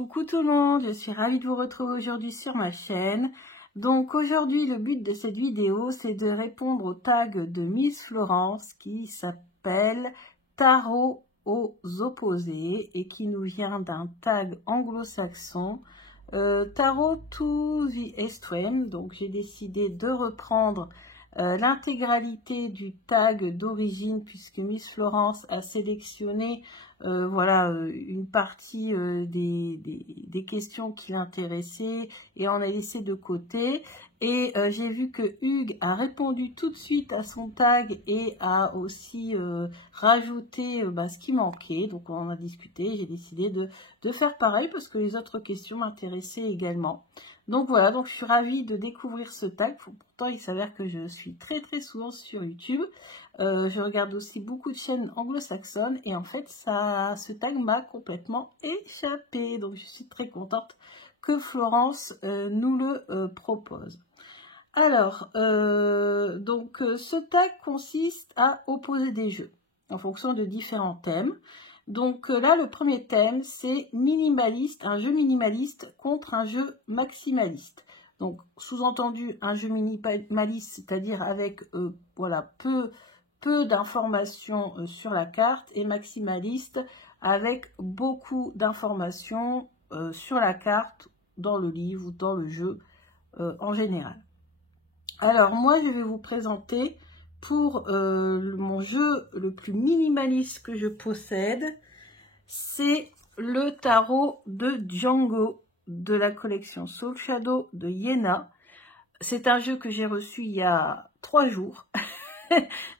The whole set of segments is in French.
Coucou tout le monde, je suis ravie de vous retrouver aujourd'hui sur ma chaîne. Donc aujourd'hui, le but de cette vidéo, c'est de répondre au tag de Miss Florence qui s'appelle Tarot aux opposés et qui nous vient d'un tag anglo-saxon, Tarot to the Extreme. Donc j'ai décidé de reprendre l'intégralité du tag d'origine puisque Miss Florence a sélectionné voilà une partie des questions qui l'intéressaient et on a laissé de côté. Et j'ai vu que Hugues a répondu tout de suite à son tag et a aussi rajouté ce qui manquait. Donc on en a discuté, j'ai décidé de faire pareil parce que les autres questions m'intéressaient également. Donc voilà, donc je suis ravie de découvrir ce tag. Pourtant, il s'avère que je suis très souvent sur YouTube. Je regarde aussi beaucoup de chaînes anglo-saxonnes et en fait, ce tag m'a complètement échappé. Donc je suis très contente que Florence nous le propose. Alors, ce tag consiste à opposer des jeux en fonction de différents thèmes. Donc là, le premier thème, c'est minimaliste, un jeu minimaliste contre un jeu maximaliste. Donc, sous-entendu, un jeu minimaliste, c'est-à-dire avec voilà, peu d'informations sur la carte, et maximaliste avec beaucoup d'informations sur la carte, dans le livre ou dans le jeu en général. Alors, moi, je vais vous présenter pour mon jeu le plus minimaliste que je possède, c'est le tarot de Django de la collection Soul Shadow de Yéna. C'est un jeu que j'ai reçu il y a 3 jours,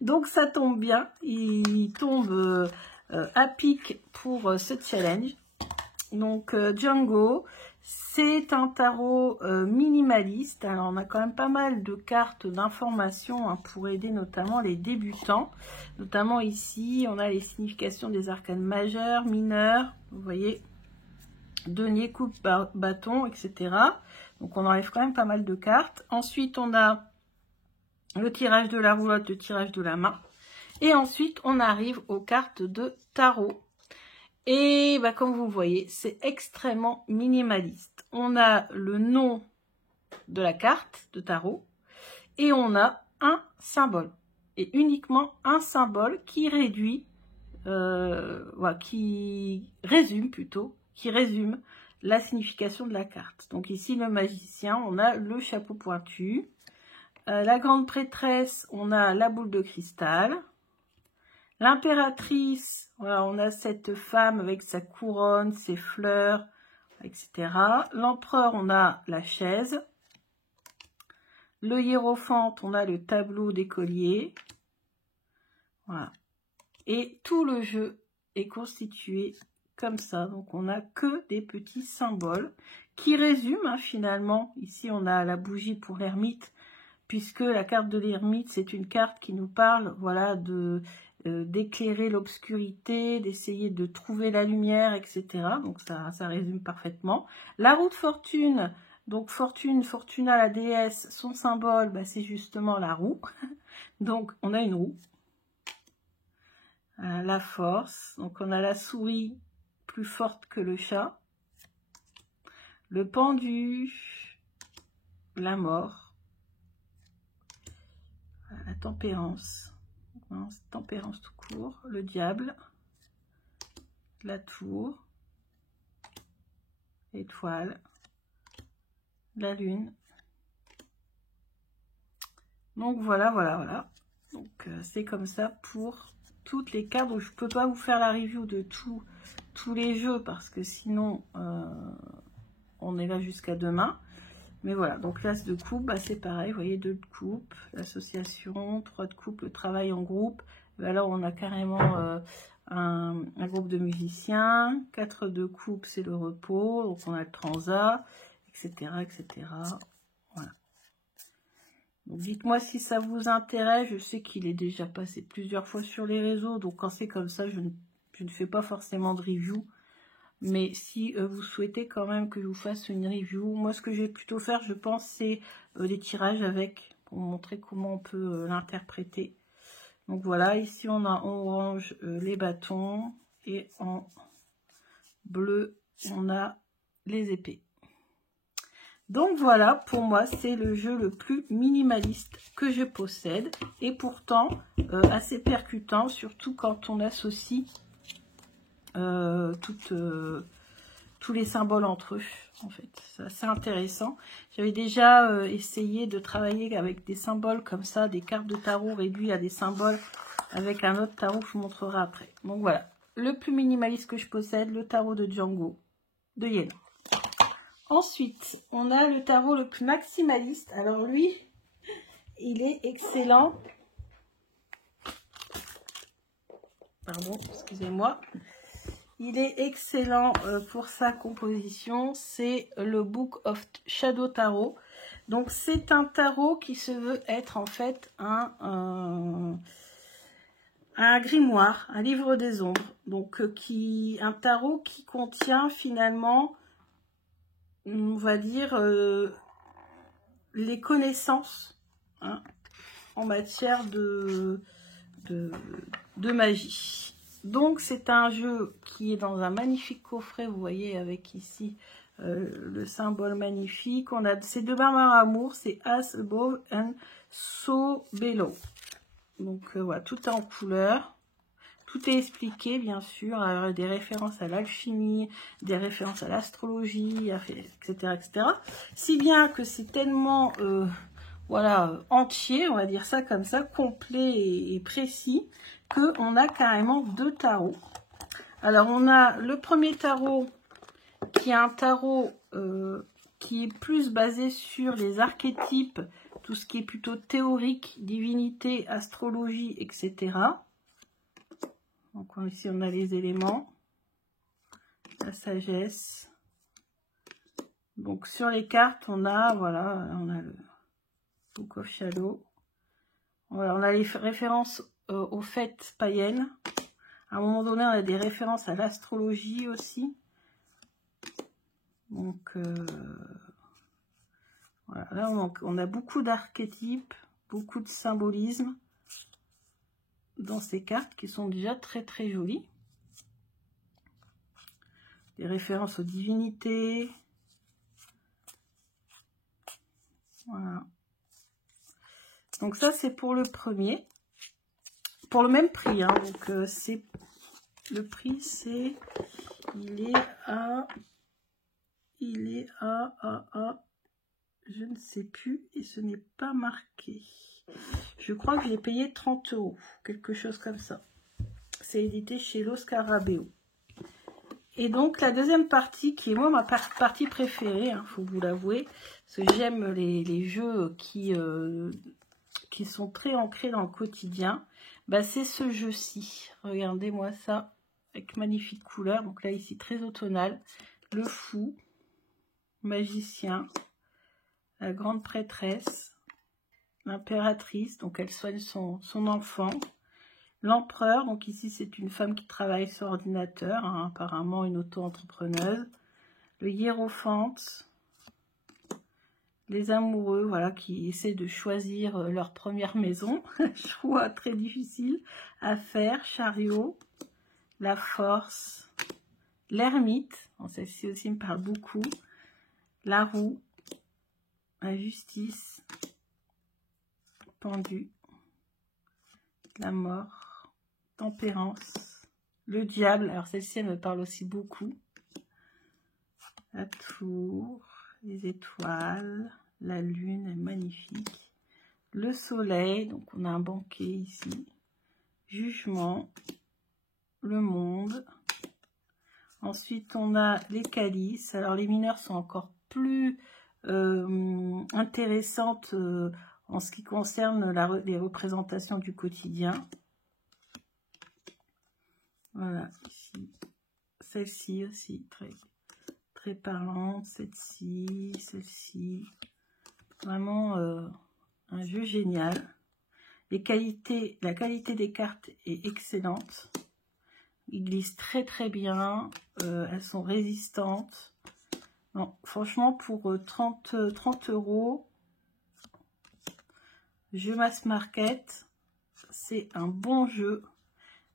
donc ça tombe bien, il tombe à pic pour ce challenge. Donc Django, c'est un tarot minimaliste. Alors on a quand même pas mal de cartes d'informations pour aider notamment les débutants. Notamment ici, on a les significations des arcanes majeurs, mineurs, vous voyez, denier, coupe, bâton, etc. Donc on enlève quand même pas mal de cartes. Ensuite, on a le tirage de la roulotte, le tirage de la main. Et ensuite, on arrive aux cartes de tarot. Et comme vous voyez, c'est extrêmement minimaliste. On a le nom de la carte de tarot et on a un symbole. Et uniquement un symbole qui réduit, qui résume la signification de la carte. Donc ici, le magicien, on a le chapeau pointu. La grande prêtresse, on a la boule de cristal. L'impératrice, voilà, on a cette femme avec sa couronne, ses fleurs, etc. L'empereur, on a la chaise. Le hiérophante, on a le tableau d'écolier. Voilà. Et tout le jeu est constitué comme ça. Donc, on n'a que des petits symboles qui résument finalement. Ici, on a la bougie pour l'ermite, puisque la carte de l'ermite, c'est une carte qui nous parle, voilà, d'éclairer l'obscurité, d'essayer de trouver la lumière, etc. Donc ça résume parfaitement. La roue de fortune, donc Fortuna, la déesse, son symbole, c'est justement la roue. Donc on a une roue. La force, donc on a la souris plus forte que le chat. Le pendu, la mort. La tempérance. Tempérance tout court, le diable, la tour, l'étoile, la lune. Donc voilà. Donc c'est comme ça pour toutes les cartes. Donc je peux pas vous faire la review de tous les jeux parce que sinon on est là jusqu'à demain. Mais voilà, donc l'as de coupe, c'est pareil, vous voyez, 2 de coupe, l'association, 3 de coupe, le travail en groupe. Et alors on a carrément un groupe de musiciens, 4 de coupe, c'est le repos, donc on a le transat, etc. Voilà. Donc dites-moi si ça vous intéresse, je sais qu'il est déjà passé plusieurs fois sur les réseaux, donc quand c'est comme ça, je ne fais pas forcément de review. Mais si vous souhaitez quand même que je vous fasse une review, moi ce que je vais plutôt faire, je pense, c'est des tirages avec, pour vous montrer comment on peut l'interpréter. Donc voilà, ici on a en orange les bâtons, et en bleu on a les épées. Donc voilà, pour moi, c'est le jeu le plus minimaliste que je possède. Et pourtant, assez percutant, surtout quand on associe tous les symboles entre eux, en fait. C'est assez intéressant. J'avais déjà essayé de travailler avec des symboles comme ça, des cartes de tarot réduites à des symboles avec un autre tarot que je vous montrerai après. Donc voilà, le plus minimaliste que je possède, le tarot de Django, de Yen. Ensuite, on a le tarot le plus maximaliste. Alors lui, il est excellent. Pardon, excusez-moi. Il est excellent pour sa composition. C'est le Book of Shadow Tarot. Donc c'est un tarot qui se veut être en fait un grimoire, un livre des ombres. Donc un tarot qui contient finalement, on va dire, les connaissances en matière de magie. Donc c'est un jeu qui est dans un magnifique coffret, vous voyez avec ici le symbole magnifique. On a ces deux barres amour, c'est As Above and So Below. Donc voilà, tout est en couleur. Tout est expliqué, bien sûr, des références à l'alchimie, des références à l'astrologie, etc., etc. Si bien que c'est tellement, voilà, entier, on va dire ça comme ça, complet et précis, qu'on a carrément deux tarots. Alors, on a le premier tarot, qui est un tarot qui est plus basé sur les archétypes, tout ce qui est plutôt théorique, divinité, astrologie, etc., donc ici on a les éléments, la sagesse. Donc sur les cartes on a, voilà, on a le Book of Shadow. Voilà, on a les références aux fêtes païennes. À un moment donné on a des références à l'astrologie aussi. Donc voilà, là on a beaucoup d'archétypes, beaucoup de symbolisme dans ces cartes qui sont déjà très très jolies. Des références aux divinités. Voilà. Donc ça c'est pour le premier. Pour le même prix. Hein. Donc c'est le prix c'est. Il est à. Je ne sais plus et ce n'est pas marqué. Je crois que je l'ai payé 30 €, quelque chose comme ça. C'est édité chez Lo Scarabeo. Et donc la deuxième partie, qui est moi ma partie préférée, hein, faut vous l'avouer, parce que j'aime les jeux qui sont très ancrés dans le quotidien, bah, c'est ce jeu-ci. Regardez-moi ça, avec magnifique couleur. Donc là ici très automnal, le fou, magicien, la grande prêtresse, l'impératrice, donc elle soigne son enfant. L'empereur, donc ici c'est une femme qui travaille sur ordinateur, hein, apparemment une auto-entrepreneuse. Le hiérophante, les amoureux, voilà, qui essaient de choisir leur première maison. Choix très difficile à faire. Chariot, la force, l'ermite, celle-ci aussi me parle beaucoup. La roue, la justice, pendu, la mort, tempérance, le diable, alors celle-ci elle me parle aussi beaucoup, la tour, les étoiles, la lune est magnifique, le soleil, donc on a un banquet ici, jugement, le monde, ensuite on a les calices, alors les mineurs sont encore plus intéressantes en ce qui concerne les représentations du quotidien. Voilà, ici. Celle-ci aussi, très parlante. Celle-ci. Vraiment un jeu génial. La qualité des cartes est excellente. Ils glissent très très bien. Elles sont résistantes. Non, franchement, pour 30 €, jeu mass market, c'est un bon jeu.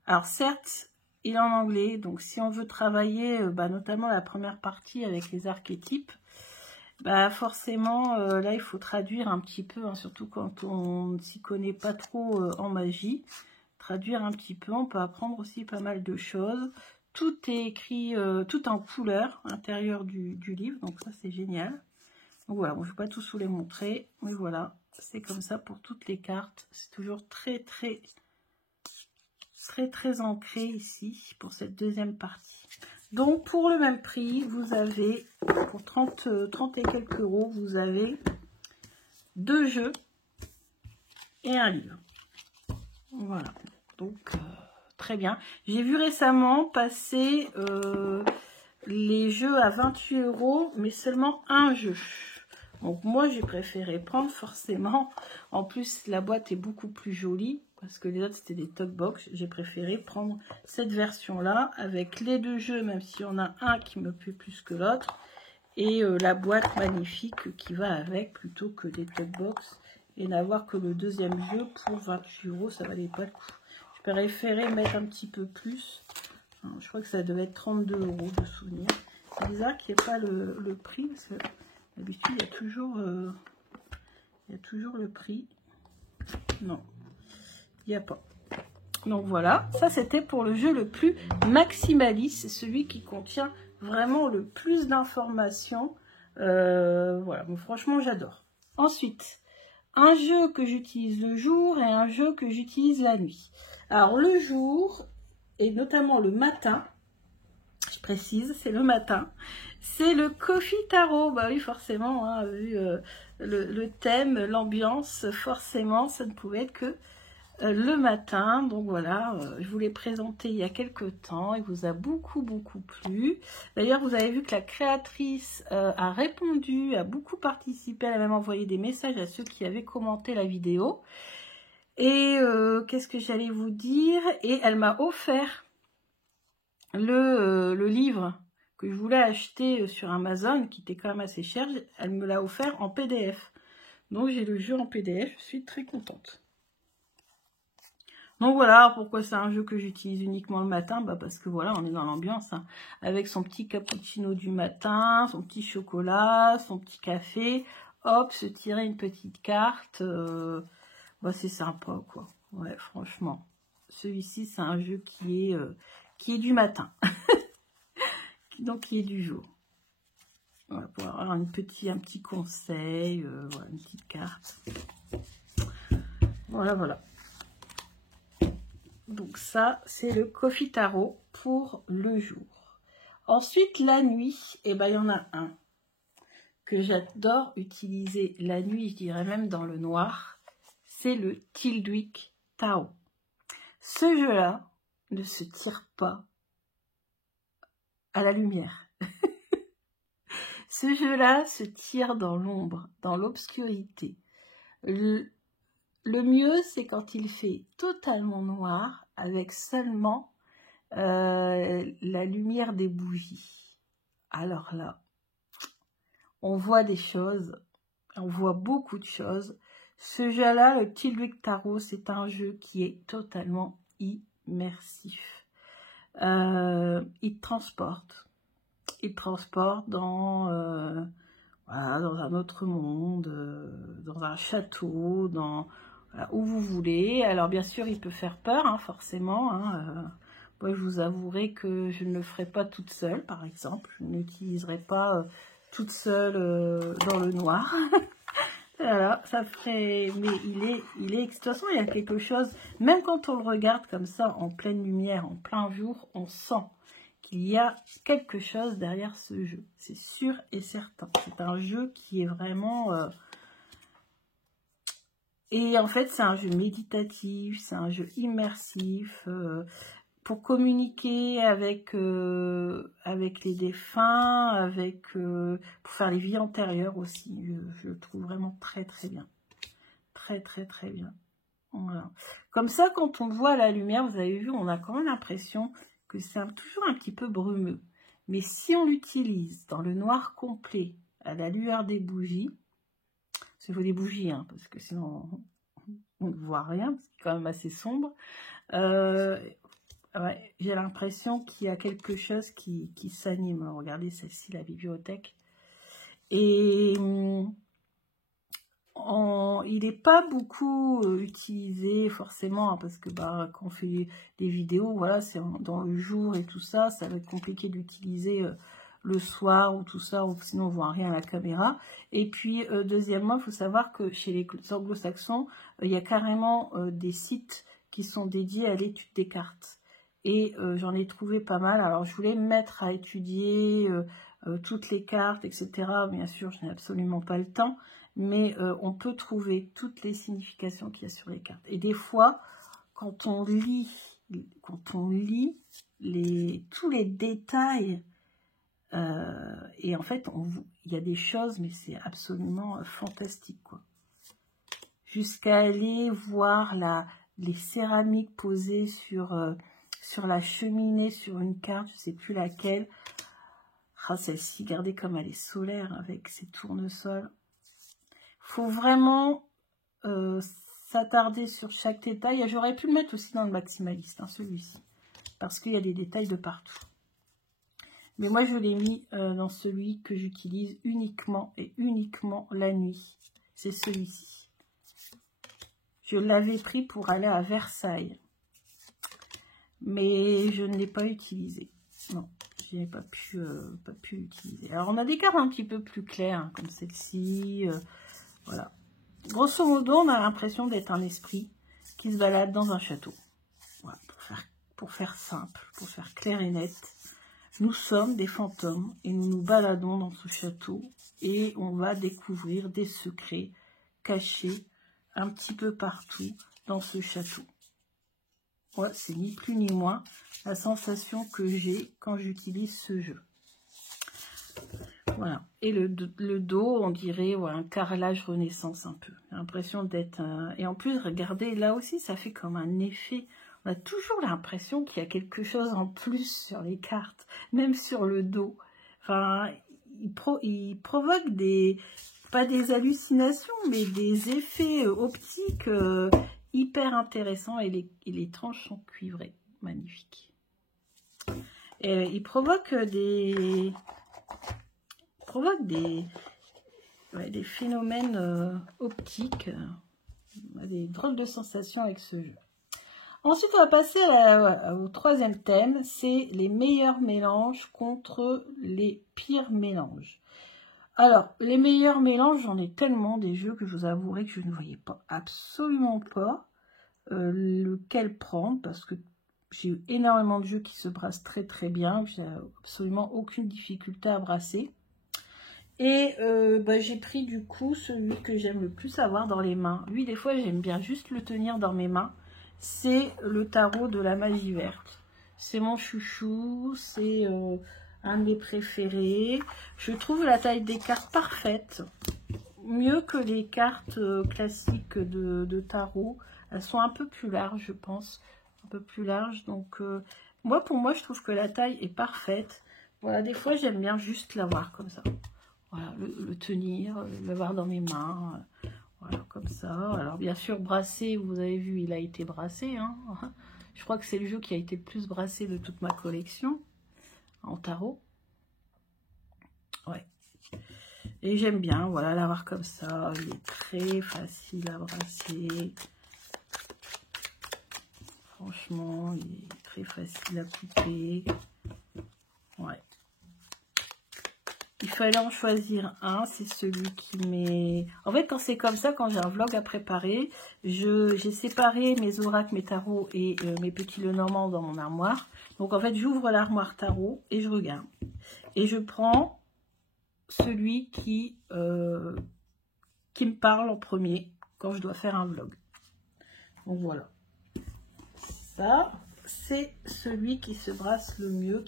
Alors certes, et en anglais. Donc si on veut travailler notamment la première partie avec les archétypes, forcément là il faut traduire un petit peu, hein, surtout quand on ne s'y connaît pas trop en magie. Traduire un petit peu, on peut apprendre aussi pas mal de choses. Tout est écrit, tout en couleur à l'intérieur du livre, donc ça c'est génial. Donc voilà, bon, je ne vais pas tous vous les montrer, mais voilà, c'est comme ça pour toutes les cartes. C'est toujours très ancré ici pour cette deuxième partie. Donc pour le même prix, vous avez, pour 30 et quelques euros, vous avez 2 jeux et un livre. Voilà, donc très bien. J'ai vu récemment passer les jeux à 28 euros, mais seulement un jeu. Donc moi j'ai préféré prendre forcément, en plus la boîte est beaucoup plus jolie, parce que les autres c'était des top box, j'ai préféré prendre cette version là, avec les 2 jeux, même s'il y en a un qui me plaît plus que l'autre, et la boîte magnifique qui va avec, plutôt que des top box, et n'avoir que le deuxième jeu pour 28 euros, ça valait pas le coup. Je préférais mettre un petit peu plus, alors, je crois que ça devait être 32 euros de souvenir. C'est bizarre qu'il n'y ait pas le prix, parce que d'habitude, il y a toujours le prix. Non, il n'y a pas. Donc voilà, ça c'était pour le jeu le plus maximaliste. C'est celui qui contient vraiment le plus d'informations. Voilà, donc franchement, j'adore. Ensuite, un jeu que j'utilise le jour et un jeu que j'utilise la nuit. Alors le jour, et notamment le matin, je précise, c'est le matin, c'est le Coffee Tarot. Bah oui, forcément, hein, vu le thème, l'ambiance, forcément, ça ne pouvait être que le matin. Donc voilà, je vous l'ai présenté il y a quelques temps, il vous a beaucoup plu. D'ailleurs, vous avez vu que la créatrice a répondu, a beaucoup participé, elle a même envoyé des messages à ceux qui avaient commenté la vidéo. Et qu'est-ce que j'allais vous dire? Et elle m'a offert le livre que je voulais acheter sur Amazon, qui était quand même assez cher. Elle me l'a offert en PDF. Donc j'ai le jeu en PDF, je suis très contente. Donc voilà, pourquoi c'est un jeu que j'utilise uniquement le matin? Parce que voilà, on est dans l'ambiance, hein, avec son petit cappuccino du matin, son petit chocolat, son petit café, hop, se tirer une petite carte, c'est sympa, quoi. Ouais, franchement, celui-ci, c'est un jeu qui est du matin, donc qui est du jour. Voilà, pour avoir un petit conseil, voilà, une petite carte. Voilà. Donc ça, c'est le Coffee Tarot pour le jour. Ensuite, la nuit, il y en a un que j'adore utiliser la nuit, je dirais même dans le noir. C'est le Tilduik Tarot. Ce jeu-là ne se tire pas à la lumière. Ce jeu-là se tire dans l'ombre, dans l'obscurité. Le mieux, c'est quand il fait totalement noir, avec seulement la lumière des bougies. Alors là, on voit des choses, on voit beaucoup de choses. Ce jeu-là, le Tilduik Tarot, c'est un jeu qui est totalement immersif. Il te transporte. Il te transporte dans un autre monde, dans un château, où vous voulez. Alors bien sûr, il peut faire peur, hein, forcément. Hein, moi, je vous avouerai que je ne le ferai pas toute seule, par exemple. Je n'utiliserai pas toute seule dans le noir. Voilà, ça ferait... Mais il est... De toute façon, il y a quelque chose... Même quand on le regarde comme ça, en pleine lumière, en plein jour, on sent qu'il y a quelque chose derrière ce jeu. C'est sûr et certain. C'est un jeu qui est vraiment... Et en fait, c'est un jeu méditatif, c'est un jeu immersif, pour communiquer avec les défunts, pour faire les vies antérieures aussi. Je le trouve vraiment très bien. Très bien. Voilà. Comme ça, quand on voit la lumière, vous avez vu, on a quand même l'impression que c'est toujours un petit peu brumeux. Mais si on l'utilise dans le noir complet, à la lueur des bougies, il faut des bougies, hein, parce que sinon on ne voit rien, c'est quand même assez sombre. Ouais, j'ai l'impression qu'il y a quelque chose qui s'anime. Regardez celle-ci, la bibliothèque. Et il n'est pas beaucoup utilisé forcément, hein, parce que bah, quand on fait des vidéos, voilà, c'est dans le jour et tout ça, ça va être compliqué d'utiliser le soir ou tout ça, ou sinon on voit rien à la caméra. Et puis deuxièmement, il faut savoir que chez les anglo-saxons, il y a carrément des sites qui sont dédiés à l'étude des cartes. Et j'en ai trouvé pas mal. Alors je voulais me mettre à étudier toutes les cartes, etc. Bien sûr, je n'ai absolument pas le temps. Mais on peut trouver toutes les significations qu'il y a sur les cartes. Et des fois, quand on lit tous les détails, et en fait, il y a des choses, mais c'est absolument fantastique, quoi. Jusqu'à aller voir les céramiques posées sur la cheminée, sur une carte, je ne sais plus laquelle. Ah, celle-ci, regardez comme elle est solaire avec ses tournesols. Faut vraiment s'attarder sur chaque détail. J'aurais pu le mettre aussi dans le maximaliste, hein, celui-ci, parce qu'il y a des détails de partout. Mais moi, je l'ai mis dans celui que j'utilise uniquement et uniquement la nuit. C'est celui-ci. Je l'avais pris pour aller à Versailles, mais je ne l'ai pas utilisé. Non, je n'ai pas pu l'utiliser. Alors, on a des cartes un petit peu plus claires, hein, comme celle-ci. Voilà. Grosso modo, on a l'impression d'être un esprit qui se balade dans un château. Voilà, pour faire simple, pour faire clair et net. Nous sommes des fantômes et nous nous baladons dans ce château et on va découvrir des secrets cachés un petit peu partout dans ce château. Ouais, c'est ni plus ni moins la sensation que j'ai quand j'utilise ce jeu. Voilà. Et le dos, on dirait ouais, un carrelage Renaissance un peu. J'ai l'impression d'être... Et en plus, regardez, là aussi, ça fait comme un effet. On a toujours l'impression qu'il y a quelque chose en plus sur les cartes, même sur le dos. Enfin, il provoque pas des hallucinations, mais des effets optiques hyper intéressants. Et les tranches sont cuivrées. Magnifique. Et il provoque des phénomènes optiques, des drôles de sensations avec ce jeu. Ensuite, on va passer au troisième thème, c'est les meilleurs mélanges contre les pires mélanges. Alors, les meilleurs mélanges, j'en ai tellement des jeux que je vous avouerai que je ne voyais absolument pas lequel prendre, parce que j'ai eu énormément de jeux qui se brassent très très bien, j'ai absolument aucune difficulté à brasser. Et j'ai pris du coup celui que j'aime le plus avoir dans les mains. Lui, des fois, j'aime bien juste le tenir dans mes mains. C'est le tarot de la magie verte. C'est mon chouchou, c'est un de mes préférés. Je trouve la taille des cartes parfaite. Mieux que les cartes classiques de tarot. Elles sont un peu plus larges, je pense. Un peu plus larges. Donc, pour moi, je trouve que la taille est parfaite. Voilà, des fois, j'aime bien juste l'avoir comme ça. Voilà, le tenir, l'avoir dans mes mains, voilà, comme ça. Alors, bien sûr, brassé, vous avez vu, il a été brassé. Hein. Je crois que c'est le jeu qui a été le plus brassé de toute ma collection, en tarot. Ouais. Et j'aime bien, voilà, l'avoir comme ça. Il est très facile à brasser. Franchement, il est très facile à couper. Ouais. Il fallait en choisir un, c'est celui qui m'est... En fait, quand c'est comme ça, quand j'ai un vlog à préparer, j'ai séparé mes oracles, mes tarots et mes petits Lenormand dans mon armoire. Donc, en fait, j'ouvre l'armoire tarot et je regarde. Et je prends celui qui me parle en premier quand je dois faire un vlog. Donc, voilà. Ça, c'est celui qui se brasse le mieux,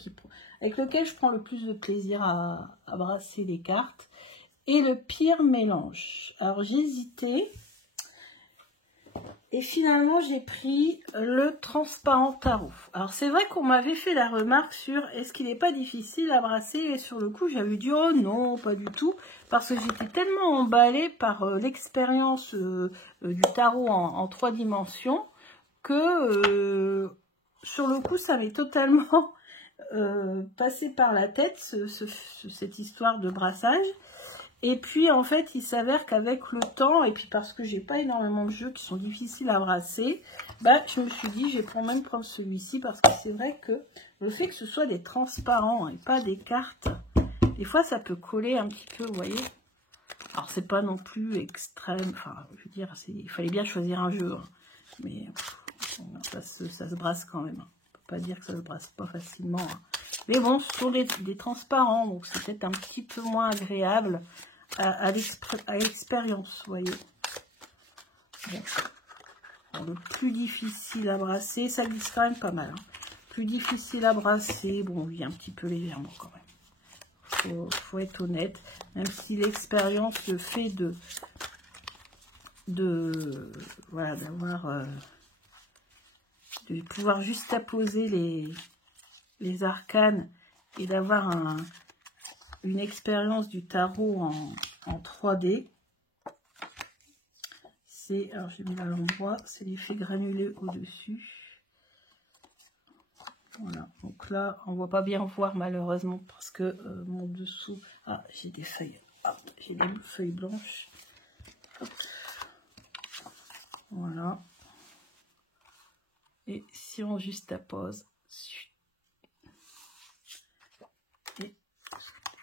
avec lequel je prends le plus de plaisir à brasser les cartes. Et le pire mélange. Alors, j'hésitais. Et finalement, j'ai pris le transparent tarot. Alors, c'est vrai qu'on m'avait fait la remarque sur est-ce qu'il n'est pas difficile à brasser. Et sur le coup, j'avais dit oh non, pas du tout. Parce que j'étais tellement emballée par l'expérience du tarot en 3 dimensions que... sur le coup, ça m'est totalement passé par la tête, cette histoire de brassage. Et puis, en fait, il s'avère qu'avec le temps, et puis parce que j'ai pas énormément de jeux qui sont difficiles à brasser, bah, je me suis dit, je vais même prendre celui-ci, parce que c'est vrai que le fait que ce soit des transparents et pas des cartes, des fois, ça peut coller un petit peu, vous voyez. Alors, c'est pas non plus extrême, enfin, je veux dire, il fallait bien choisir un jeu, hein. Mais ça se brasse quand même. On peut pas dire que ça se brasse pas facilement, hein. Mais bon, ce sont des transparents, donc c'est peut-être un petit peu moins agréable à l'expérience, vous voyez. Bon, le plus difficile à brasser, ça glisse quand même pas mal, hein. Plus difficile à brasser, bon, lui un petit peu légèrement quand même. Faut être honnête, même si l'expérience le fait voilà, d'avoir de pouvoir juste apposer les arcanes et d'avoir une expérience du tarot en 3D. C'est, alors j'ai mis à l'endroit, c'est l'effet granulé au-dessus. Voilà, donc là, on ne va pas bien voir malheureusement parce que mon dessous... Ah, j'ai des feuilles. Ah, j'ai des feuilles blanches. Hop. Voilà. Et si on justapose...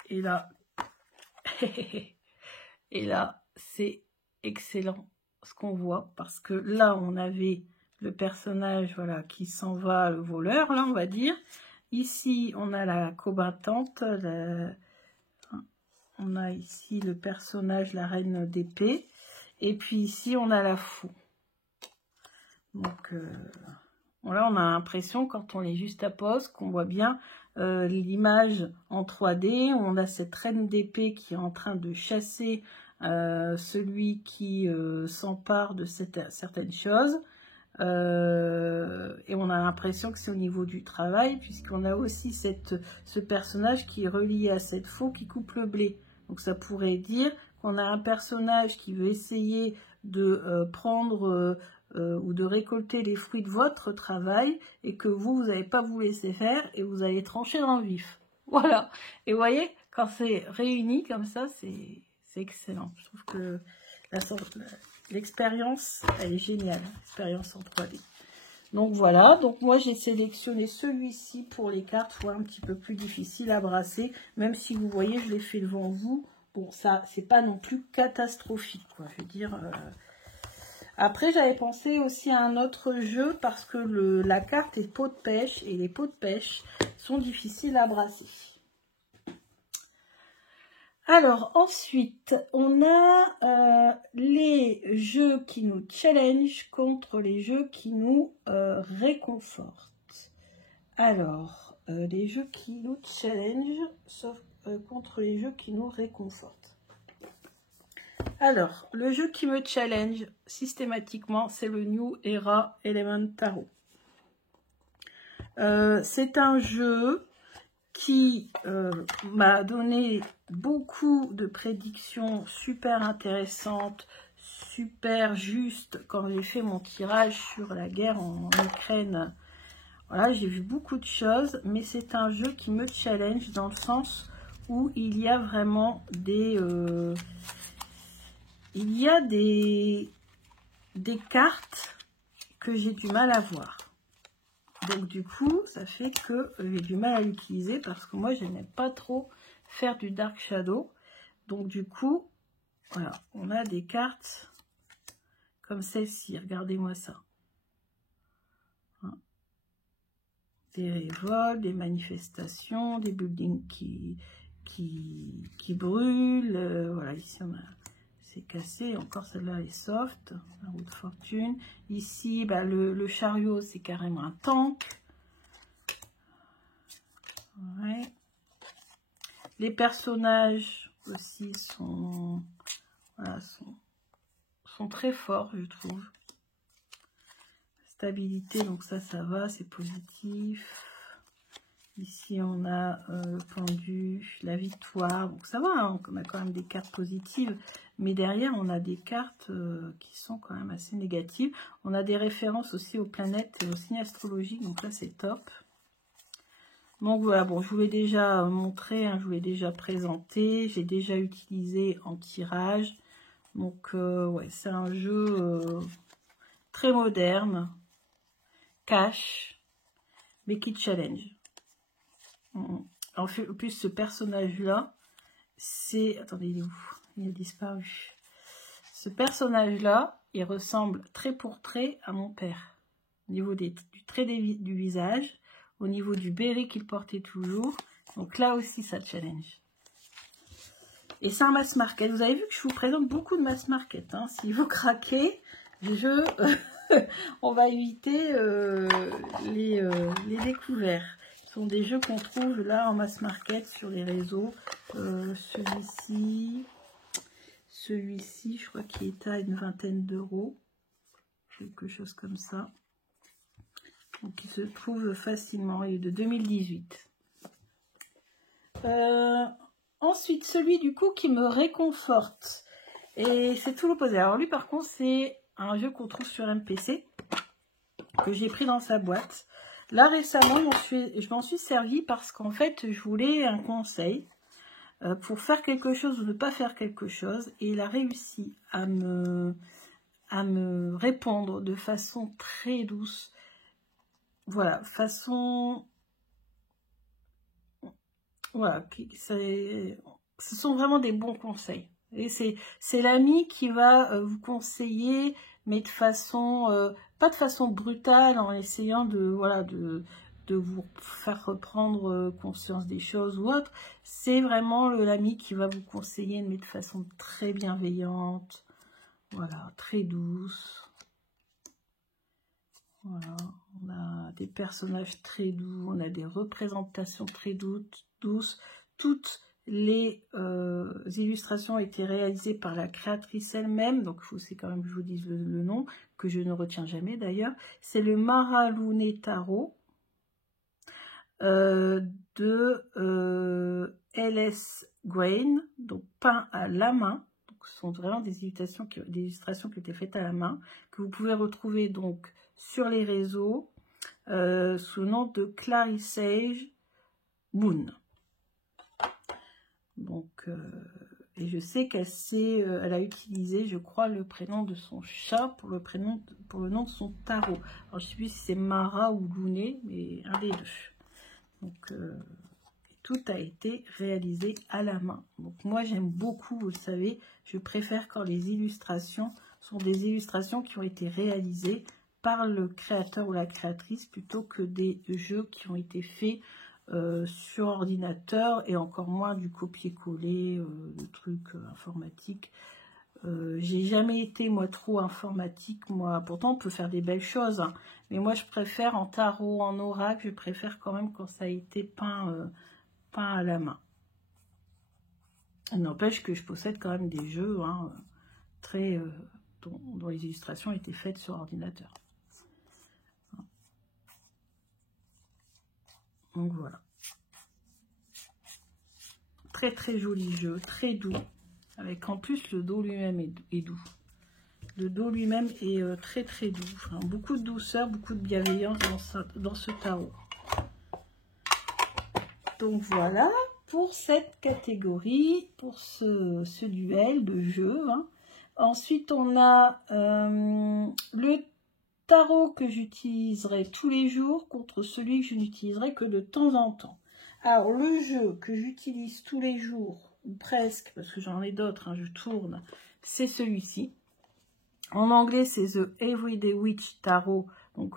Et là... et là, c'est excellent ce qu'on voit. Parce que là, on avait... le personnage, voilà, qui s'en va, le voleur, là, on va dire. Ici, on a la combattante. On a ici le personnage, la reine d'épée. Et puis ici, on a la fou. Donc, voilà, on a l'impression, quand on les justapose, qu'on voit bien l'image en 3D. On a cette reine d'épée qui est en train de chasser celui qui s'empare de certaines choses. Et on a l'impression que c'est au niveau du travail, puisqu'on a aussi ce personnage qui est relié à cette faux qui coupe le blé. Donc ça pourrait dire qu'on a un personnage qui veut essayer de prendre ou de récolter les fruits de votre travail, et que vous n'allez pas vous laisser faire et vous allez trancher dans le vif. Voilà. Et vous voyez, quand c'est réuni comme ça, c'est excellent. Je trouve que l'expérience, elle est géniale, l'expérience en 3D. Donc voilà, donc moi j'ai sélectionné celui-ci pour les cartes, un petit peu plus difficile à brasser, même si vous voyez, je l'ai fait devant vous. Bon, ça, c'est pas non plus catastrophique, quoi. Je veux dire. Après, j'avais pensé aussi à un autre jeu, parce que la carte est pot de pêche, et les pots de pêche sont difficiles à brasser. Alors, ensuite, on a les jeux qui nous challenge contre les jeux qui nous réconfortent. Alors, les jeux qui nous challenge sauf contre les jeux qui nous réconfortent. Alors, le jeu qui me challenge systématiquement, c'est le New Era Element Tarot. C'est un jeu qui m'a donné beaucoup de prédictions super intéressantes, super justes quand j'ai fait mon tirage sur la guerre en Ukraine. Voilà, j'ai vu beaucoup de choses, mais c'est un jeu qui me challenge dans le sens où il y a vraiment des cartes que j'ai du mal à voir. Donc du coup, ça fait que j'ai du mal à l'utiliser, parce que moi, je n'aime pas trop faire du Dark Shadow. Donc du coup, voilà, on a des cartes comme celle-ci. Regardez-moi ça. Hein. Des révoltes, des manifestations, des buildings qui brûlent. Voilà, ici on a... c'est cassé, encore celle-là est soft, la roue de fortune. Ici, bah, le chariot, c'est carrément un tank. Ouais. Les personnages aussi sont très forts, je trouve. Stabilité, donc ça va, c'est positif. Ici, on a le pendu, la victoire. Donc ça va, hein, on a quand même des cartes positives. mais derrière on a des cartes qui sont quand même assez négatives. On a des références aussi aux planètes et aux signes astrologiques, donc là c'est top. Donc voilà, bon, je vous l'ai déjà montré, hein, je vous l'ai déjà présenté, j'ai déjà utilisé en tirage. Donc ouais, c'est un jeu très moderne, cash, mais qui challenge. En plus, ce personnage-là, c'est... Attendez, il est où? Il a disparu. Ce personnage-là, il ressemble trait pour trait à mon père. Au niveau du trait du visage, au niveau du béret qu'il portait toujours. Donc là aussi, ça challenge. Et c'est un mass market. Vous avez vu que je vous présente beaucoup de mass market. Hein. Si vous craquez, on va éviter les découverts. Ce sont des jeux qu'on trouve là en mass market sur les réseaux. Celui-ci, je crois qu'il est à une vingtaine d'euros. Quelque chose comme ça. Donc il se trouve facilement. Il est de 2018. Ensuite, celui du coup qui me réconforte. Et c'est tout l'opposé. Alors lui par contre c'est un jeu qu'on trouve sur MPC. Que j'ai pris dans sa boîte. Là récemment je m'en suis servi parce qu'en fait je voulais un conseil pour faire quelque chose ou ne pas faire quelque chose. Et il a réussi à me répondre de façon très douce. Voilà, voilà, ce sont vraiment des bons conseils. Et c'est l'ami qui va vous conseiller, mais de façon, pas de façon brutale, en essayant de vous faire reprendre conscience des choses ou autre. C'est vraiment l'ami qui va vous conseiller, mais de façon très bienveillante, voilà, très douce. Voilà, on a des personnages très doux, on a des représentations très douces. Toutes les illustrations ont été réalisées par la créatrice elle-même, donc il faut aussi quand même que je vous dise le nom, que je ne retiens jamais d'ailleurs. C'est le Mara Lune Tarot de LS Grain, donc peint à la main. Donc, ce sont vraiment des illustrations qui ont été faites à la main, que vous pouvez retrouver donc sur les réseaux sous le nom de Clarissage Moon. Donc, et je sais elle a utilisé, je crois, le prénom de son chat pour le nom de son tarot. Alors, je ne sais plus si c'est Mara ou Luné, mais un des deux. Donc, tout a été réalisé à la main. Donc, moi, j'aime beaucoup, vous le savez, je préfère quand les illustrations sont des illustrations qui ont été réalisées par le créateur ou la créatrice plutôt que des jeux qui ont été faits sur ordinateur et encore moins du copier-coller, de trucs informatiques. J'ai jamais été moi trop informatique, moi pourtant on peut faire des belles choses, hein, mais moi je préfère en tarot, en oracle, je préfère quand même quand ça a été peint à la main. N'empêche que je possède quand même des jeux hein, très dont les illustrations étaient faites sur ordinateur. Donc voilà. Très très joli jeu, très doux. Avec en plus le dos lui-même est doux. Le dos lui-même est très très doux. Enfin, beaucoup de douceur, beaucoup de bienveillance dans ce tarot. Donc voilà pour cette catégorie, pour ce duel de jeu. Hein. Ensuite on a le tarot que j'utiliserai tous les jours contre celui que je n'utiliserai que de temps en temps. Alors le jeu que j'utilise tous les jours, ou presque, parce que j'en ai d'autres, hein, je tourne, c'est celui-ci. En anglais c'est The Everyday Witch Tarot, donc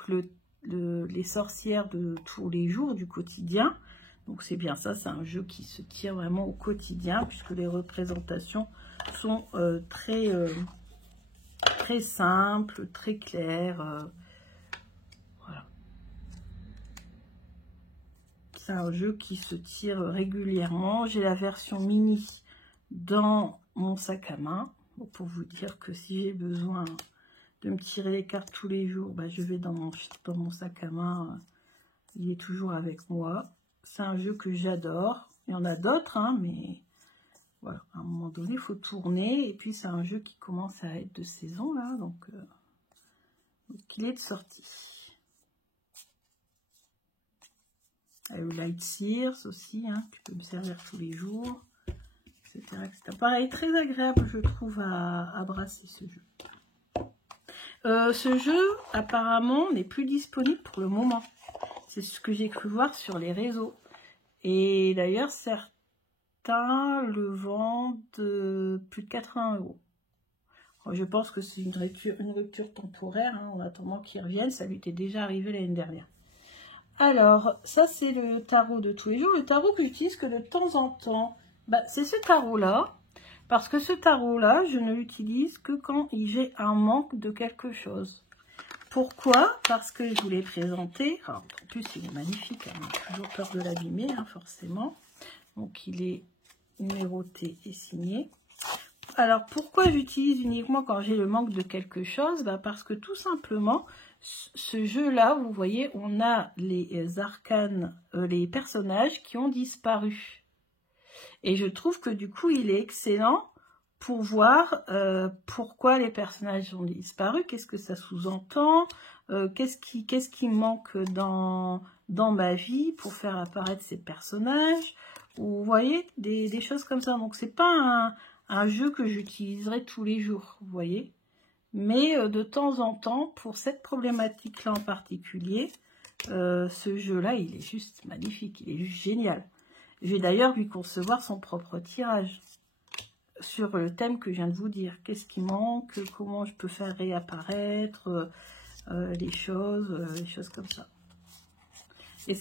les sorcières de tous les jours, du quotidien. Donc c'est bien ça, c'est un jeu qui se tire vraiment au quotidien, puisque les représentations sont très simples, très claires. Voilà. C'est un jeu qui se tire régulièrement. J'ai la version mini dans mon sac à main. Pour vous dire que si j'ai besoin de me tirer les cartes tous les jours, bah, je vais dans mon sac à main. Il est toujours avec moi. C'est un jeu que j'adore. Il y en a d'autres, hein, mais voilà, à un moment donné, il faut tourner. Et puis, c'est un jeu qui commence à être de saison, là. Donc il est de sortie. Et le Light Sears aussi, hein, tu peux me servir tous les jours, etc. etc. Pareil, très agréable, je trouve, à brasser ce jeu. Ce jeu, apparemment, n'est plus disponible pour le moment. C'est ce que j'ai cru voir sur les réseaux. Et d'ailleurs, certains le vendent plus de 80 €. Je pense que c'est une rupture temporaire, hein, en attendant qu'il revienne. Ça lui était déjà arrivé l'année dernière. Alors, ça, c'est le tarot de tous les jours. Le tarot que j'utilise que de temps en temps, c'est ce tarot-là. Parce que ce tarot-là, je ne l'utilise que quand j'ai un manque de quelque chose. Pourquoi? Parce que je vous l'ai présenté. Alors, en plus, il est magnifique. Hein, on a toujours peur de l'abîmer, hein, forcément. Donc, il est numéroté et signé. Alors, pourquoi j'utilise uniquement quand j'ai le manque de quelque chose? Parce que tout simplement, ce jeu-là, vous voyez, on a les arcanes, les personnages qui ont disparu. Et je trouve que du coup, il est excellent pour voir pourquoi les personnages ont disparu, qu'est-ce que ça sous-entend, qu'est-ce qui manque dans ma vie pour faire apparaître ces personnages. Vous voyez, des choses comme ça. Donc, c'est pas un jeu que j'utiliserai tous les jours, vous voyez. Mais de temps en temps, pour cette problématique-là en particulier, ce jeu-là, il est juste magnifique, il est juste génial. Je vais d'ailleurs lui concevoir son propre tirage sur le thème que je viens de vous dire. Qu'est-ce qui manque, comment je peux faire réapparaître les choses comme ça. Et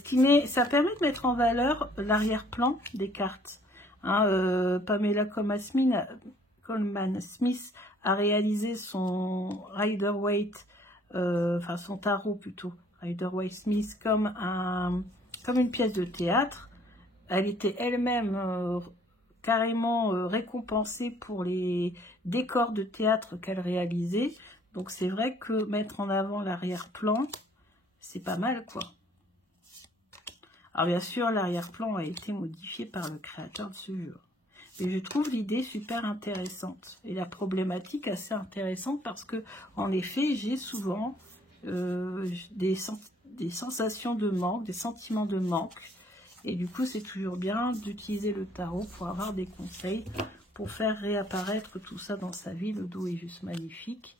ça permet de mettre en valeur l'arrière-plan des cartes. Hein, Pamela Coleman Smith a réalisé son Rider-Waite, enfin son tarot plutôt, Rider-Waite-Smith, comme une pièce de théâtre. Elle était elle-même carrément récompensée pour les décors de théâtre qu'elle réalisait. Donc c'est vrai que mettre en avant l'arrière-plan, c'est pas mal, quoi. Alors bien sûr, l'arrière-plan a été modifié par le créateur de ce jeu. Et je trouve l'idée super intéressante. Et la problématique assez intéressante parce que, en effet, j'ai souvent des sensations de manque, des sentiments de manque. Et du coup, c'est toujours bien d'utiliser le tarot pour avoir des conseils, pour faire réapparaître tout ça dans sa vie. Le dos est juste magnifique.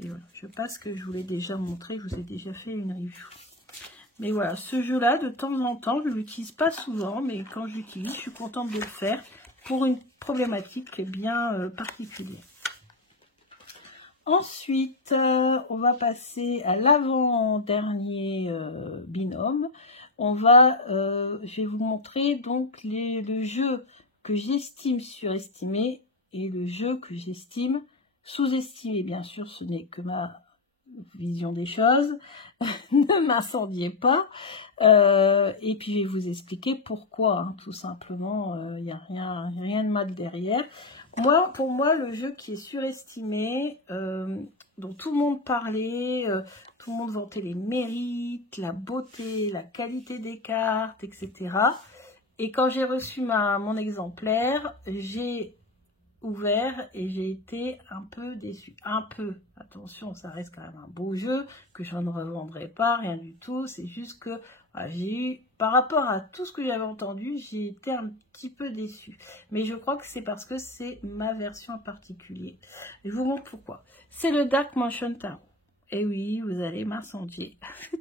Et voilà, je pense que je vous l'ai déjà montré, je vous ai déjà fait une review. Mais voilà, ce jeu-là, de temps en temps, je ne l'utilise pas souvent, mais quand je l'utilise, je suis contente de le faire pour une problématique bien particulière. Ensuite, on va passer à l'avant-dernier binôme. Je vais vous montrer donc le jeu que j'estime surestimé et le jeu que j'estime sous-estimé. Bien sûr, ce n'est que ma vision des choses. Ne m'incendiez pas. Et puis, je vais vous expliquer pourquoi. Hein, tout simplement, il n'y a rien de mal derrière. Pour moi, le jeu qui est surestimé, dont tout le monde parlait, tout le monde vantait les mérites, la beauté, la qualité des cartes, etc. Et quand j'ai reçu mon exemplaire, j'ai ouvert et j'ai été un peu déçue. Un peu. Attention, ça reste quand même un beau jeu que je ne revendrai pas, rien du tout. C'est juste que j'ai eu, par rapport à tout ce que j'avais entendu, j'ai été un petit peu déçue. Mais je crois que c'est parce que c'est ma version en particulier. Je vous montre pourquoi. C'est le Dark Mansion Tarot. Et oui, vous allez m'incendier.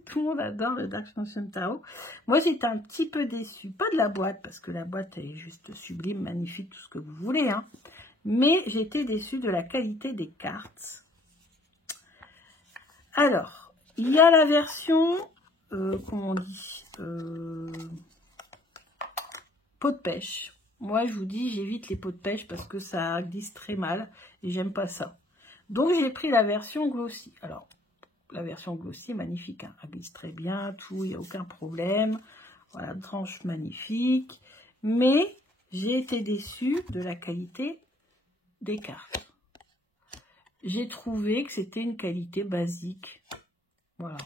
Tout le monde adore le Dark Mansion Tarot. Moi, j'étais un petit peu déçue. Pas de la boîte, parce que la boîte est juste sublime, magnifique, tout ce que vous voulez. Hein. Mais j'étais déçue de la qualité des cartes. Alors, il y a la version, comment on dit, pot de pêche. Moi, je vous dis, j'évite les pots de pêche parce que ça glisse très mal et j'aime pas ça. Donc, j'ai pris la version glossy. Alors, la version glossy est magnifique. Hein. Elle glisse très bien, tout, il n'y a aucun problème. Voilà, tranche magnifique. Mais j'ai été déçue de la qualité des cartes. J'ai trouvé que c'était une qualité basique. Voilà.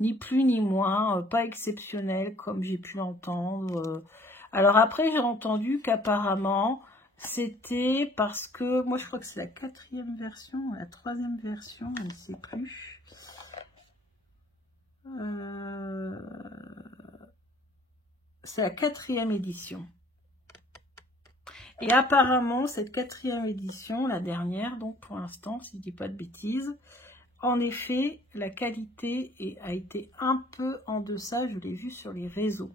Ni plus ni moins, pas exceptionnel comme j'ai pu l'entendre. Alors après, j'ai entendu qu'apparemment, c'était parce que, moi je crois que c'est la 4e version, la 3e version, je ne sais plus. C'est la 4e édition. Et apparemment, cette 4e édition, la dernière, donc pour l'instant, si je ne dis pas de bêtises, en effet, la qualité a été un peu en deçà, je l'ai vu sur les réseaux.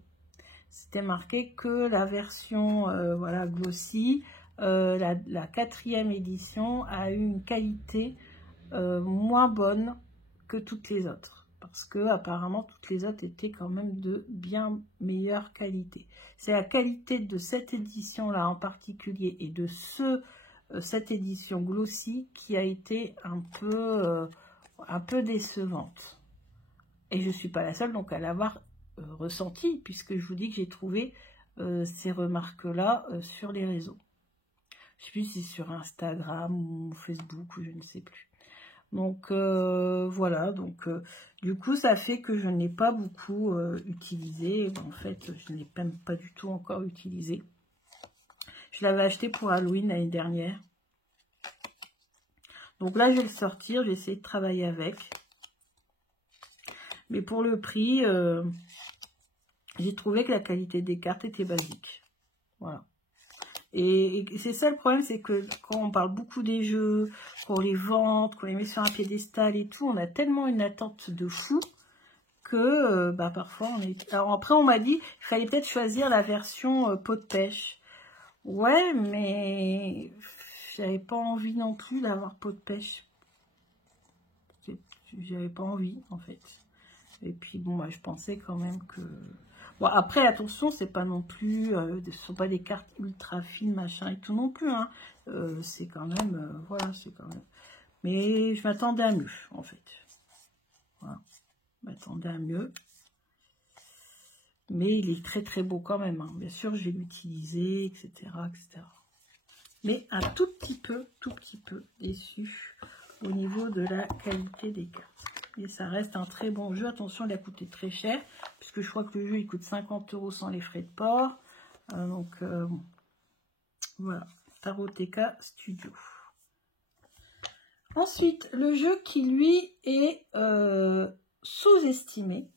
C'était marqué que la version voilà, glossy, la 4e édition a eu une qualité moins bonne que toutes les autres. Parce que apparemment toutes les autres étaient quand même de bien meilleure qualité. C'est la qualité de cette édition-là en particulier et de cette édition glossy qui a été un peu décevante. Et je ne suis pas la seule donc à l'avoir ressenti, puisque je vous dis que j'ai trouvé ces remarques-là sur les réseaux. Je ne sais plus si c'est sur Instagram ou Facebook ou je ne sais plus. Donc voilà, donc du coup ça fait que je n'ai pas beaucoup utilisé. En fait, je n'ai même pas du tout encore utilisé. Je l'avais acheté pour Halloween l'année dernière. Donc là, je vais le sortir, je vais essayer de travailler avec. Mais pour le prix, j'ai trouvé que la qualité des cartes était basique. Voilà. Et c'est ça le problème, c'est que quand on parle beaucoup des jeux, qu'on les vende, qu'on les met sur un piédestal et tout, on a tellement une attente de fou que parfois on est... Alors après on m'a dit, il fallait peut-être choisir la version pot de pêche. Ouais, mais j'avais pas envie non plus d'avoir pot de pêche. J'avais pas envie en fait. Et puis bon, moi je pensais quand même que... Bon, après, attention, c'est pas non plus, ce sont pas des cartes ultra fines, machin et tout non plus, hein. C'est quand même, voilà, c'est quand même. Mais je m'attendais à mieux, en fait. Voilà, je m'attendais à mieux. Mais il est très très beau quand même, hein. Bien sûr, je vais l'utiliser, etc., etc. Mais un tout petit peu déçu au niveau de la qualité des cartes. Et ça reste un très bon jeu. Attention, il a coûté très cher, puisque je crois que le jeu il coûte 50 € sans les frais de port. Donc voilà, Taroteka Studio. Ensuite, le jeu qui lui est sous-estimé,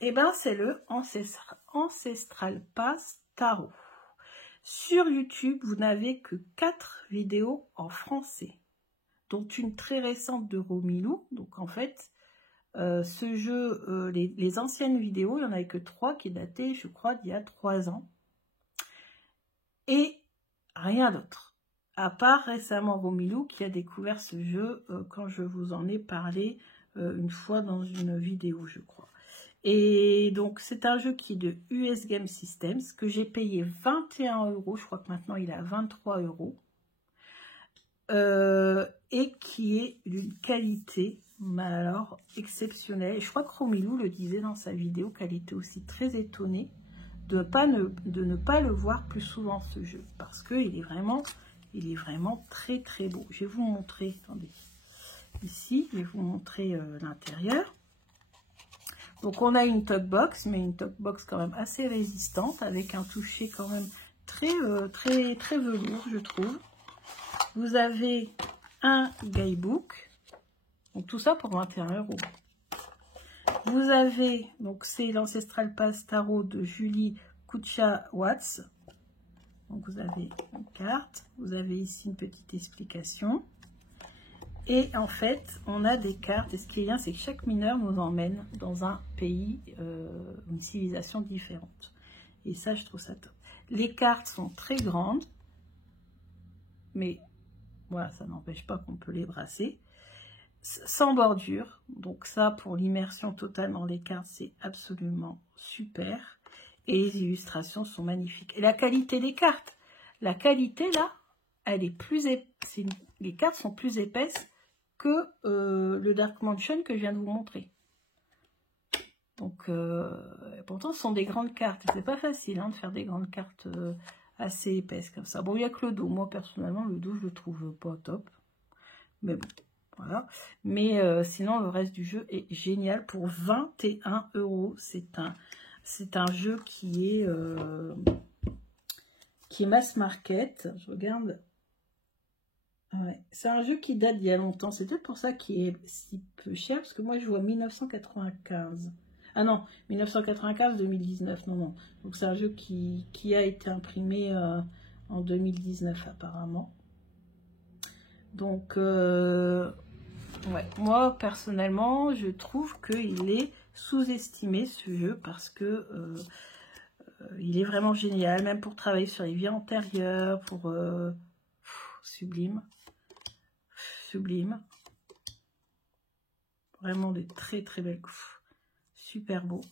et ben c'est le Ancestral Pass Tarot. Sur YouTube, vous n'avez que 4 vidéos en français, dont une très récente de Romilou. Donc en fait, ce jeu, les anciennes vidéos, il n'y en avait que 3 qui dataient, je crois, d'il y a 3 ans. Et rien d'autre. À part récemment Romilou qui a découvert ce jeu quand je vous en ai parlé une fois dans une vidéo, je crois. Et donc, c'est un jeu qui est de US Game Systems, que j'ai payé 21 €. Je crois que maintenant, il est à 23 €. Et qui est d'une qualité, mais alors, exceptionnelle. Et je crois que Romilou le disait dans sa vidéo qu'elle était aussi très étonnée de ne pas le voir plus souvent, ce jeu. Parce qu'il est vraiment très très beau. Je vais vous montrer, attendez, ici, je vais vous montrer l'intérieur. Donc on a une top box, mais une top box quand même assez résistante, avec un toucher quand même très velours, je trouve. Vous avez un guidebook, donc tout ça pour 21 €. Vous avez, donc c'est l'Ancestral Pass Tarot de Julie Kucha-Watts. Donc vous avez une carte, vous avez ici une petite explication. Et en fait, on a des cartes. Et ce qui est bien, c'est que chaque mineur nous emmène dans un pays, une civilisation différente. Et ça, je trouve ça top. Les cartes sont très grandes. Mais voilà, ça n'empêche pas qu'on peut les brasser. Sans bordure. Donc ça, pour l'immersion totale dans les cartes, c'est absolument super. Et les illustrations sont magnifiques. Et la qualité des cartes. La qualité, là, elle est plus épaisse. Les cartes sont plus épaisses que le Dark Mansion que je viens de vous montrer. Donc, pourtant, ce sont des grandes cartes. C'est pas facile hein, de faire des grandes cartes assez épaisses comme ça. Bon, il n'y a que le dos. Moi, personnellement, le dos, je le trouve pas top. Mais bon, voilà. Mais sinon, le reste du jeu est génial pour 21 €. C'est un jeu qui qui est mass market. Je regarde. Ouais. C'est un jeu qui date d'il y a longtemps. C'est peut-être pour ça qu'il est si peu cher, parce que moi je vois 1995. Ah non, 1995-2019, non, non. Donc c'est un jeu qui a été imprimé en 2019 apparemment. Donc, ouais, moi personnellement, je trouve qu'il est sous-estimé ce jeu parce que il est vraiment génial, même pour travailler sur les vies antérieures, pour sublime, sublime. Vraiment des très très belles coups, super beau.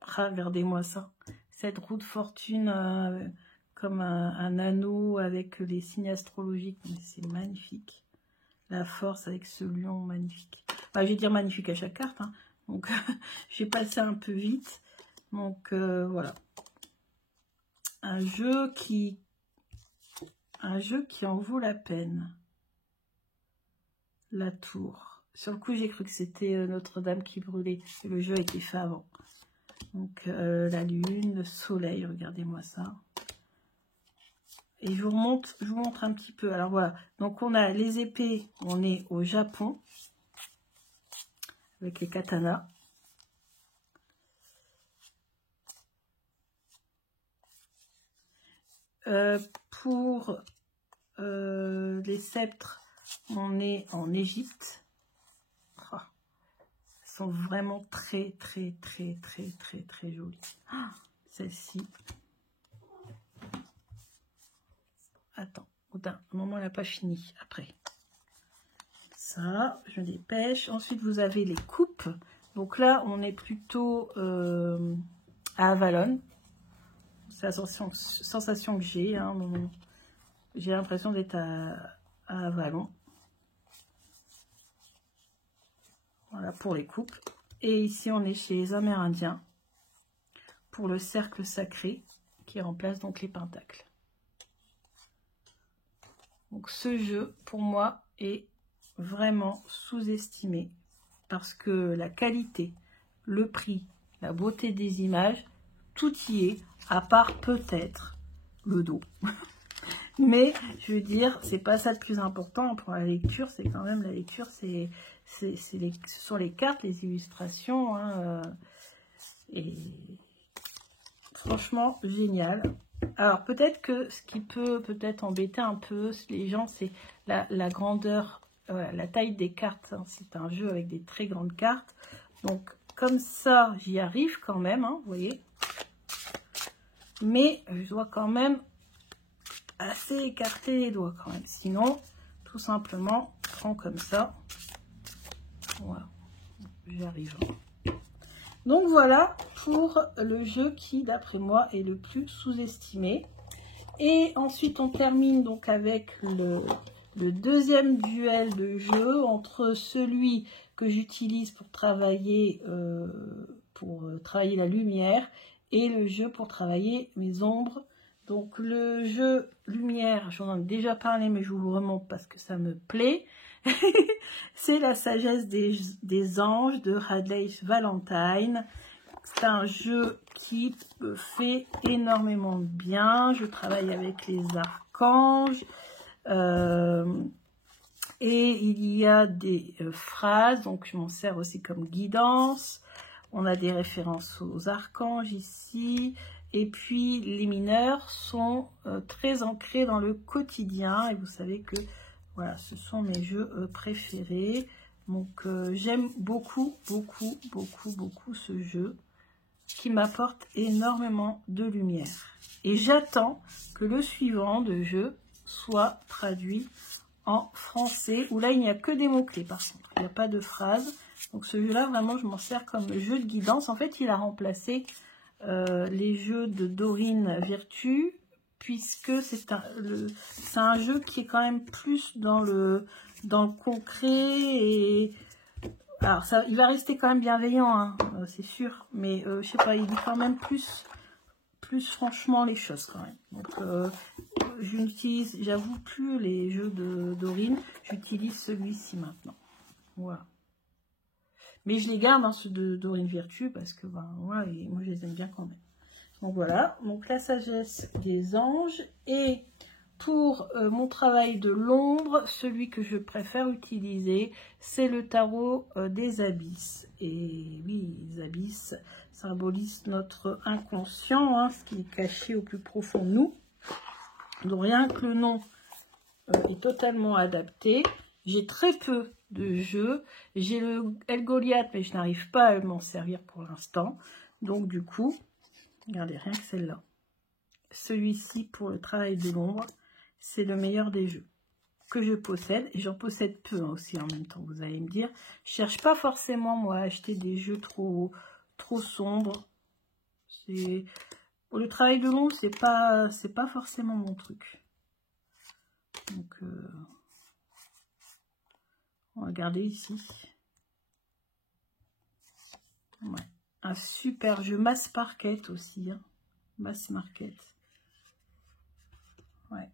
Regardez-moi ça, cette roue de fortune comme un anneau avec les signes astrologiques, c'est magnifique. La force avec ce lion magnifique. Enfin, je vais dire magnifique à chaque carte, hein. Donc j'ai passé un peu vite. Donc voilà. Un jeu qui en vaut la peine. La tour. Sur le coup, j'ai cru que c'était Notre-Dame qui brûlait. Et le jeu a été fait avant. Donc la lune, le soleil, regardez-moi ça. Et je vous montre un petit peu. Alors voilà, donc on a les épées, on est au Japon, avec les katanas. Pour les sceptres, on est en Égypte. Oh, elles sont vraiment très très très très très très jolies. Oh, celle-ci. Attends, un moment, elle n'a pas fini. Après. Ça, je me dépêche. Ensuite, vous avez les coupes. Donc là, on est plutôt à Avalon. C'est la sensation que j'ai. Hein. J'ai l'impression d'être à Avalon. Voilà pour les coupes. Et ici, on est chez les Amérindiens pour le cercle sacré qui remplace donc les pentacles. Donc ce jeu, pour moi, est vraiment sous-estimé parce que la qualité, le prix, la beauté des images, tout y est, à part peut-être le dos. Mais je veux dire, c'est pas ça le plus important pour la lecture, c'est quand même la lecture, ce sont les cartes, les illustrations, hein, et franchement génial. Alors peut-être que ce qui peut peut-être embêter un peu les gens, c'est la grandeur, la taille des cartes. Hein. C'est un jeu avec des très grandes cartes. Donc comme ça, j'y arrive quand même, hein, vous voyez. Mais je dois quand même assez écarter les doigts quand même. Sinon, tout simplement, je prends comme ça. Voilà, j'y arrive. Donc voilà pour le jeu qui, d'après moi, est le plus sous-estimé. Et ensuite, on termine donc avec le deuxième duel de jeu entre celui que j'utilise pour travailler la lumière et le jeu pour travailler mes ombres. Donc le jeu lumière, j'en ai déjà parlé, mais je vous le remonte parce que ça me plaît. C'est la sagesse des anges de Radleigh Valentine. C'est un jeu qui fait énormément de bien. Je travaille avec les archanges. Et il y a des phrases, donc je m'en sers aussi comme guidance. On a des références aux archanges ici. Et puis les mineurs sont très ancrés dans le quotidien. Et vous savez que voilà, ce sont mes jeux préférés. Donc j'aime beaucoup, beaucoup, beaucoup, beaucoup ce jeu qui m'apporte énormément de lumière. Et j'attends que le suivant de jeu soit traduit en français, où là il n'y a que des mots-clés par contre, il n'y a pas de phrases. Donc ce jeu-là, vraiment, je m'en sers comme jeu de guidance. En fait, il a remplacé les jeux de Dorine Virtue, puisque c'est un jeu qui est quand même plus dans le concret. Et alors, il va rester quand même bienveillant, hein, c'est sûr, mais je sais pas, il dit quand même plus franchement les choses quand même. Donc, je n'utilise, j'avoue, plus les jeux de Dorine, j'utilise celui-ci maintenant. Voilà. Mais je les garde, hein, ceux de Dorine Virtue, parce que, ben, voilà, et moi je les aime bien quand même. Donc voilà, donc la sagesse des anges. Et pour mon travail de l'ombre, celui que je préfère utiliser, c'est le tarot des abysses. Et oui, les abysses symbolisent notre inconscient, hein, ce qui est caché au plus profond de nous. Donc rien que le nom est totalement adapté. J'ai très peu de jeux. J'ai le El Goliath, mais je n'arrive pas à m'en servir pour l'instant. Donc du coup, regardez, rien que celle-là. Celui-ci, pour le travail de l'ombre, c'est le meilleur des jeux que je possède. Et j'en possède peu hein, aussi en même temps, vous allez me dire. Je cherche pas forcément, moi, à acheter des jeux trop sombres. Pour le travail de l'ombre, c'est pas forcément mon truc. Donc, on va regarder ici. Ouais. Un super jeu. Mass Market aussi. Hein. Mass Market. Ouais.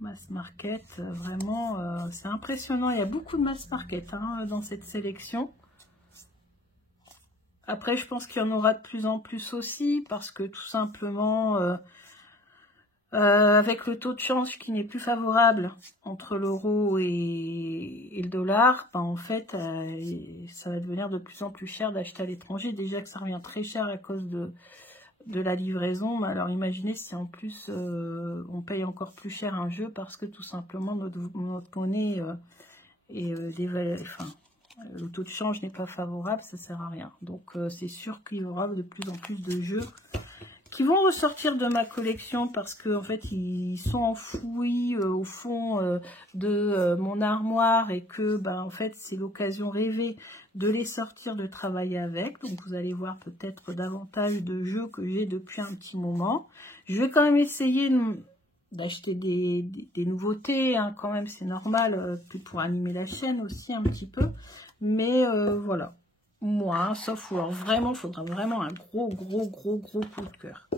Mass Market, vraiment, c'est impressionnant. Il y a beaucoup de Mass Market hein, dans cette sélection. Après, je pense qu'il y en aura de plus en plus aussi, parce que tout simplement, avec le taux de change qui n'est plus favorable entre l'euro et le dollar, ben, en fait, ça va devenir de plus en plus cher d'acheter à l'étranger. Déjà que ça revient très cher à cause de la livraison. Mais alors imaginez si en plus on paye encore plus cher un jeu parce que tout simplement notre monnaie le taux de change n'est pas favorable, ça sert à rien. Donc c'est sûr qu'il y aura de plus en plus de jeux qui vont ressortir de ma collection parce que en fait ils sont enfouis au fond de mon armoire et que ben en fait c'est l'occasion rêvée de les sortir, de travailler avec. Donc vous allez voir peut-être davantage de jeux que j'ai depuis un petit moment. Je vais quand même essayer d'acheter des nouveautés, hein, quand même c'est normal, pour animer la chaîne aussi un petit peu. Mais voilà. Moi, sauf ou alors vraiment, il faudra vraiment un gros coup de cœur.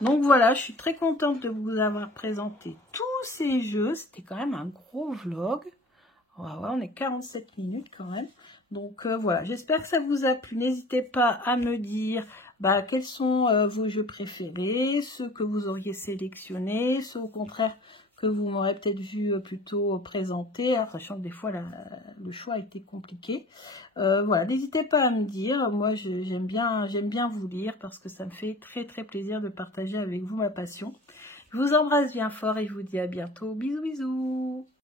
Donc voilà, je suis très contente de vous avoir présenté tous ces jeux. C'était quand même un gros vlog. Ouais, on est 47 minutes quand même. Donc voilà, j'espère que ça vous a plu. N'hésitez pas à me dire quels sont vos jeux préférés, ceux que vous auriez sélectionnés, ceux au contraire que vous m'aurez peut-être vu plutôt présenter, hein, sachant que des fois le choix a été compliqué. Voilà, n'hésitez pas à me dire. Moi, j'aime bien vous lire parce que ça me fait très plaisir de partager avec vous ma passion. Je vous embrasse bien fort et je vous dis à bientôt. Bisous, bisous.